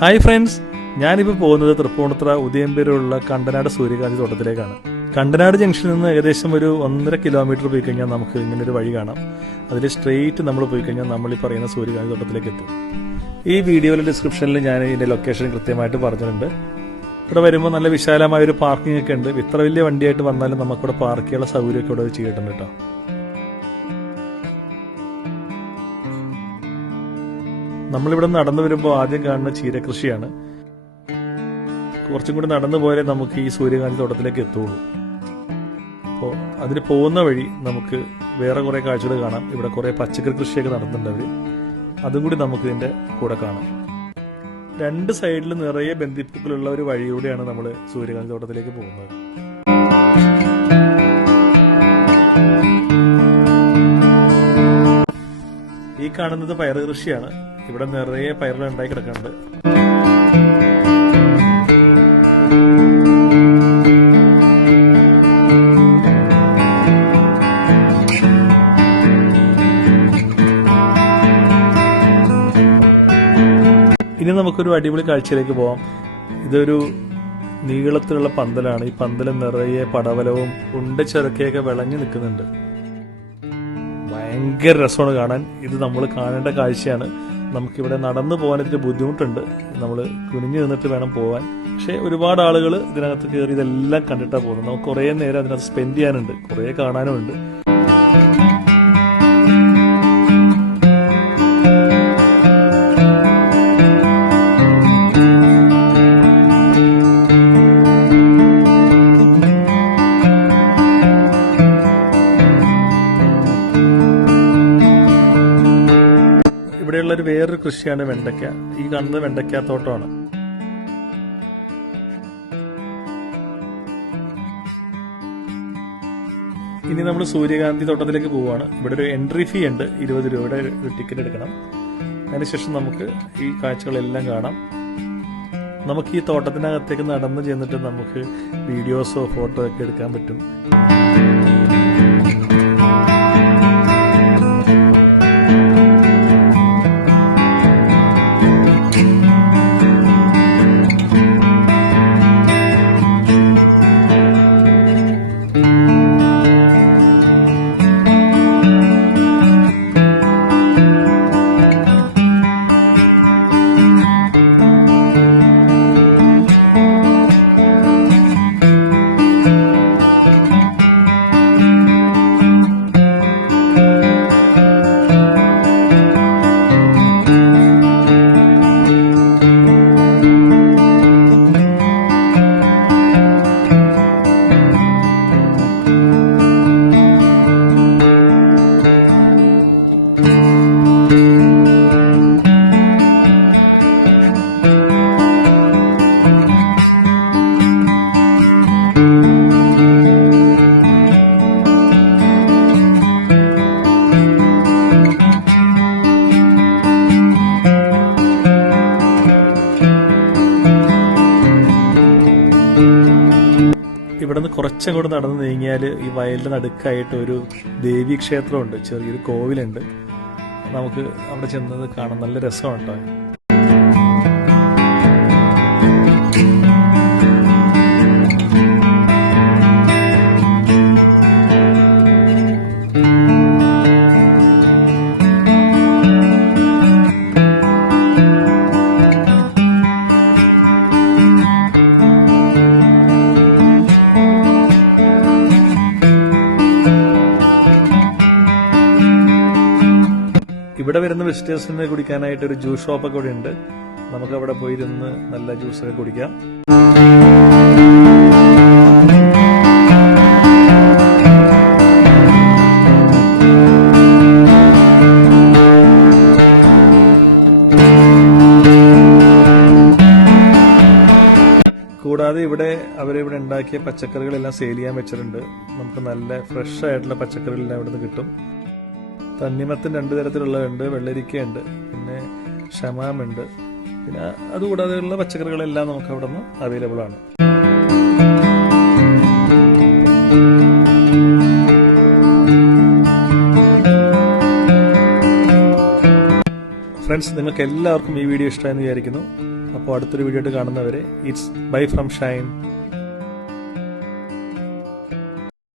Hi friends, ഞാനിപ്പോൾ പോകുന്നത് തൃപ്പൂണിത്തുറ ഉദയംപേരൂരുള്ള കണ്ടനാട് സൂര്യകാന്തി തോട്ടത്തിലേക്കാണ്. കണ്ടനാട് ജംഗ്ഷനിൽ നിന്ന് ഏകദേശം ഒരു 1.5 കിലോമീറ്റർ പോയി കഴിഞ്ഞാൽ നമുക്ക് ഇങ്ങനെ ഒരു വഴി കാണാം. അതിൽ സ്ട്രെയിറ്റ് നമ്മൾ പോയി കഴിഞ്ഞാൽ നമ്മൾ ഈ പറയുന്ന സൂര്യകാന്തി തോട്ടത്തിലേക്ക് എത്തും. ഈ വീഡിയോയിലെ ഡിസ്ക്രിപ്ഷനിൽ ഞാൻ ഇതിൻ്റെ ലൊക്കേഷൻ കൃത്യമായിട്ട് പറഞ്ഞിട്ടുണ്ട്. ഇവിടെ വരുമ്പോൾ നല്ല വിശാലമായ ഒരു പാർക്കിംഗ് ഒക്കെ ഉണ്ട്. ഇത്ര വലിയ വണ്ടിയായിട്ട് വന്നാലും നമുക്കിവിടെ പാർക്ക് ചെയ്യാനുള്ള സൗകര്യമൊക്കെ ഇവിടെ ചെയ്തിട്ടുണ്ട് കേട്ടോ. നമ്മളിവിടെ നടന്നു വരുമ്പോൾ ആദ്യം കാണുന്ന ചീരകൃഷിയാണ്. കുറച്ചും കൂടി നടന്നു പോയാലേ നമുക്ക് ഈ സൂര്യകാന്തി തോട്ടത്തിലേക്ക് എത്തുള്ളൂ. അപ്പോൾ അതിന് പോകുന്ന വഴി നമുക്ക് വേറെ കുറേ കാഴ്ചകൾ കാണാം. ഇവിടെ കുറേ പച്ചക്കറി കൃഷിയൊക്കെ നടത്തുന്നുണ്ട് അവർ. അതും കൂടി നമുക്ക് ഇതിൻ്റെ കൂടെ കാണാം. 2 സൈഡിൽ നിറയെ ബന്ദിപ്പൂക്കളുള്ള ഒരു വഴിയിലൂടെയാണ് നമ്മൾ സൂര്യകാന്തി തോട്ടത്തിലേക്ക് പോകുന്നത്. ഈ കാണുന്നത് പയർ കൃഷിയാണ്. ഇവിടെ നിറയെ പയറുകൾ ഉണ്ടായി കിടക്കുന്നുണ്ട്. ഇനി നമുക്കൊരു അടിപൊളി കാഴ്ചയിലേക്ക് പോവാം. ഇതൊരു നീളത്തിലുള്ള പന്തലാണ്. ഈ പന്തൽ നിറയെ പടവലവും ഉണ്ടച്ചെറുക്കയൊക്കെ വിളഞ്ഞു നിൽക്കുന്നുണ്ട്. ഭയങ്കര രസമാണ് കാണാൻ. ഇത് നമ്മൾ കാണേണ്ട കാഴ്ചയാണ്. നമുക്കിവിടെ നടന്നു പോകാനൊരു ബുദ്ധിമുട്ടുണ്ട്. നമ്മൾ കുനിഞ്ഞു നിന്നിട്ട് വേണം പോകാൻ. പക്ഷേ ഒരുപാട് ആളുകൾ ഇതിനകത്ത് കയറി ഇതെല്ലാം കണ്ടിട്ടാണ് പോകുന്നത്. നമുക്ക് കുറേ നേരം അതിനകത്ത് സ്പെൻഡ് ചെയ്യാനുണ്ട്, കുറേ കാണാനും ഉണ്ട്. ഇവിടെയുള്ള ഒരു വേറൊരു കൃഷിയാണ് വെണ്ടയ്ക്ക. ഈ കാണുന്നത് വെണ്ടയ്ക്ക തോട്ടമാണ്. ഇനി നമ്മൾ സൂര്യകാന്തി തോട്ടത്തിലേക്ക് പോവുകയാണ്. ഇവിടെ ഒരു എൻട്രി ഫീ ഉണ്ട്, 20 രൂപയുടെ ഒരു ടിക്കറ്റ് എടുക്കണം. അതിനുശേഷം നമുക്ക് ഈ കാഴ്ചകളെല്ലാം കാണാം. നമുക്ക് ഈ തോട്ടത്തിനകത്തേക്ക് നടന്ന് ചെന്നിട്ട് നമുക്ക് വീഡിയോസോ ഫോട്ടോ ഒക്കെ എടുക്കാൻ പറ്റും. ഇവിടുന്ന് കുറച്ചങ്ങോട്ട് നടന്ന് നീങ്ങിയാൽ ഈ വയലിന്റെ നടുക്കായിട്ട് ഒരു ദേവീ ക്ഷേത്രമുണ്ട്, ചെറിയൊരു കോവിലുണ്ട്. നമുക്ക് അവിടെ ചെന്നത് കാണാൻ നല്ല രസമാണ് കേട്ടോ. ഇവിടെ വരുന്ന വിസിറ്റേഴ്സിന് കുടിക്കാനായിട്ട് ഒരു ജ്യൂസ് ഷോപ്പൊക്കെ ഇവിടെ ഉണ്ട്. നമുക്ക് അവിടെ പോയിരുന്ന് നല്ല ജ്യൂസൊക്കെ കുടിക്കാം. കൂടാതെ ഇവിടെ അവരിവിടെ ഉണ്ടാക്കിയ പച്ചക്കറികളെല്ലാം സെയിൽ ചെയ്യാൻ വെച്ചിട്ടുണ്ട്. നമുക്ക് നല്ല ഫ്രഷ് ആയിട്ടുള്ള പച്ചക്കറികളെല്ലാം ഇവിടുന്ന് കിട്ടും. തണ്ണിമത്തൻ 2 തരത്തിലുള്ളതുണ്ട്, വെള്ളരിക്കയുണ്ട്, പിന്നെ ഷമാമുണ്ട്. പിന്നെ അതുകൂടാതെയുള്ള പച്ചക്കറികളെല്ലാം നമുക്ക് അവിടെ നിന്ന് അവൈലബിൾ ആണ്. ഫ്രണ്ട്സ്, നിങ്ങൾക്ക് എല്ലാവർക്കും ഈ വീഡിയോ ഇഷ്ടമായെന്ന് വിചാരിക്കുന്നു. അപ്പോൾ അടുത്തൊരു വീഡിയോ ആയിട്ട് കാണുന്നവരെ ഇറ്റ്സ് ബൈ ഫ്രം ഷൈൻ.